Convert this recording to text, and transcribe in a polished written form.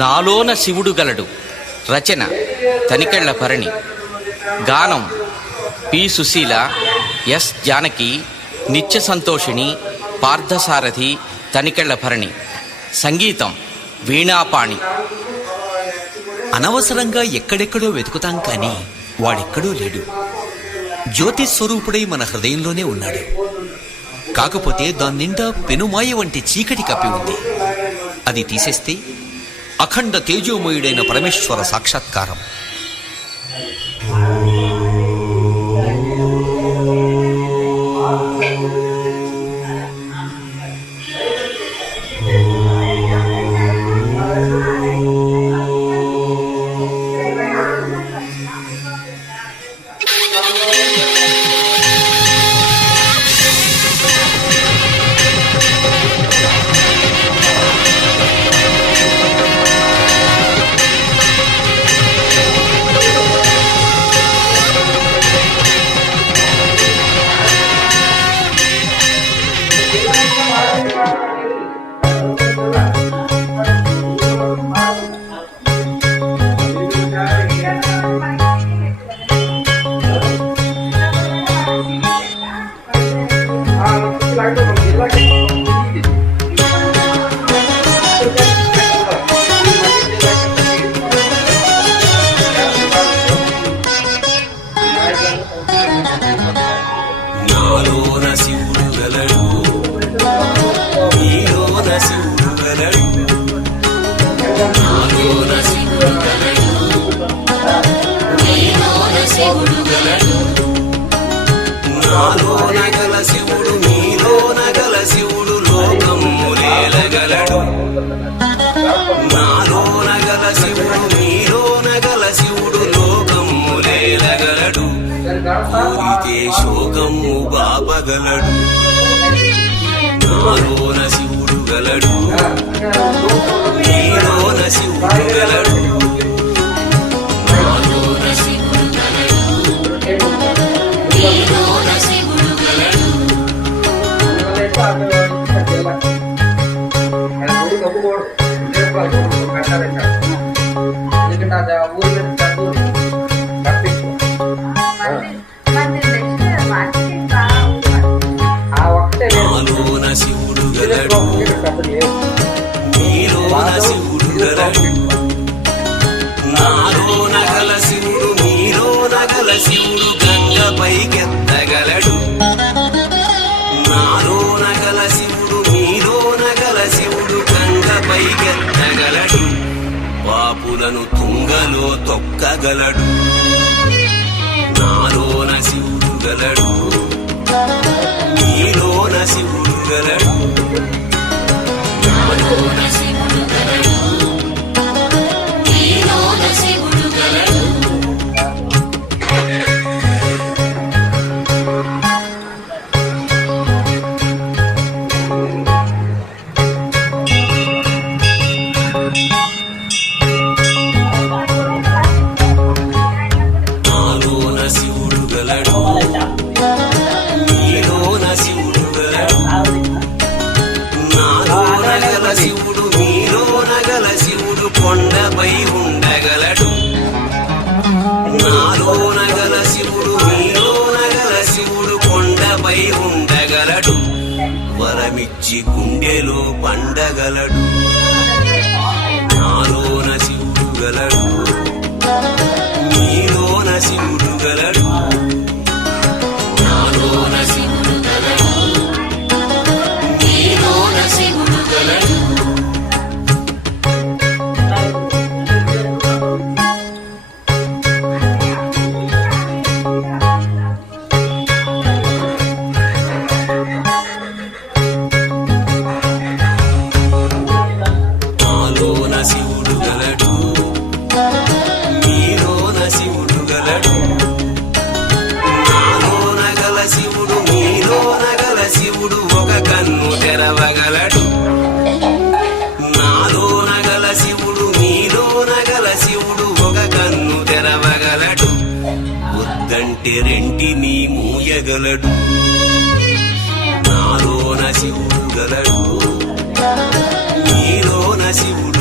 నాలోన శివుడు గలడు. రచన తనికెళ్ల భరణి. గానం పి సుశీల, ఎస్ జానకి, నిత్య సంతోషిణి, పార్థసారథి, తనికెళ్ల భరణి. సంగీతం వీణాపాణి. అనవసరంగా ఎక్కడెక్కడో వెతుకుతాం కానీ వాడెక్కడో లేడు. జ్యోతిస్వరూపుడై మన హృదయంలోనే ఉన్నాడు. కాకపోతే దాని నిండా పెనుమాయ వంటి చీకటి కప్పి ఉంది. అది తీసేస్తే అఖండ తేజోమయుడైన పరమేశ్వర సాక్షాత్కారం. నాలోన శివుడు గలడు, నీలోన శివుడు గలడు. నాలోన శివుడు గలడు, నీలోన శివుడు గలడు. నాలోన గల శివుడు, నీలోన గల శివుడు లోకములేలగలడు. నాలోన గల శివుడు, నీలోన గల శివుడు లోకములేలగలడు. కోరితే శోకము బాపగలడు. నాలోన శివుడు గలడు, నీలోన శివుడు గలడు. నాలోన శివుడు గలడు, నీలోన శివుడు గలడు. నాలోన శివుడు గలడు, నీలోన శివుడు గలడు. నాలోన గల శివుడు, నీలోన గల శివుడు గంగపైకెత్తగలడు. నాలోన గల శివుడు, నీలోన గల శివుడు గంగపైకెత్తగలడు. పాపులను తుంగలో తొక్కగలడు. నాలోన శివుడు గలడు, నీలోన శివుడు గలడు. నాలోన శివుడు గలడు, నీలోన శివుడు గలడు. నాలోన శివుడు గలడు, నీలోన శివుడు గలడు. నాలోన గల శివుడు, నీలోన గల శివుడు కొండపై ఉండగలడు. నాలోన గల శివుడు, నీలోన గల శివుడు కొండపై ఉండగలడు. వరమిచ్చి గుండెలో పండగలడు. నాలోన శివుడు గలడు, నీలోన శివుడు గలడు. నాలోన శివుడు గలడు, నీలోన శివుడు గలడు. నాలోన శివుడు గలడు, నీలోన శివుడు గలడు. శివుడు గలడు నీలోన శివుడు